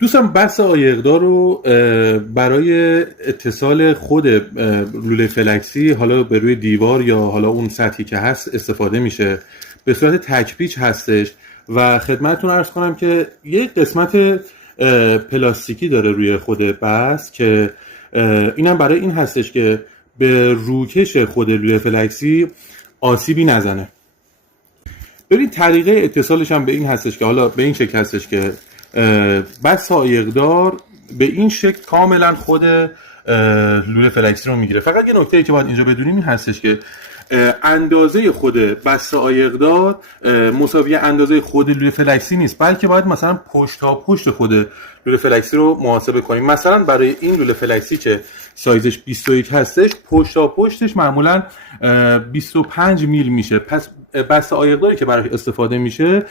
دوستان بس عایقدار رو برای اتصال خود لوله فلکسی حالا به روی دیوار یا حالا اون سطحی که هست استفاده میشه. به صورت تک پیچ هستش و خدمتتون عرض کنم که یک قسمت پلاستیکی داره روی خود بس که اینم برای این هستش که به روکش خود لوله فلکسی آسیبی نزنه. ببین طریقه اتصالش هم به این هستش که حالا به این شکل هستش که بس عایقدار به این شکل کاملا خود لوله فلکسی رو میگیره. فقط یه نکته ای که باید اینجا بدونیم این هستش که اندازه خود بس عایقدار مساوی اندازه خود لوله فلکسی نیست، بلکه باید مثلا پشت تا پشت خود لوله فلکسی رو محاسبه کنیم. مثلا برای این لوله فلکسی که سایزش 21 هستش، پشت تا پشتش معمولا 25 میل میشه. پس بس عایقداری که براش استفاده میشه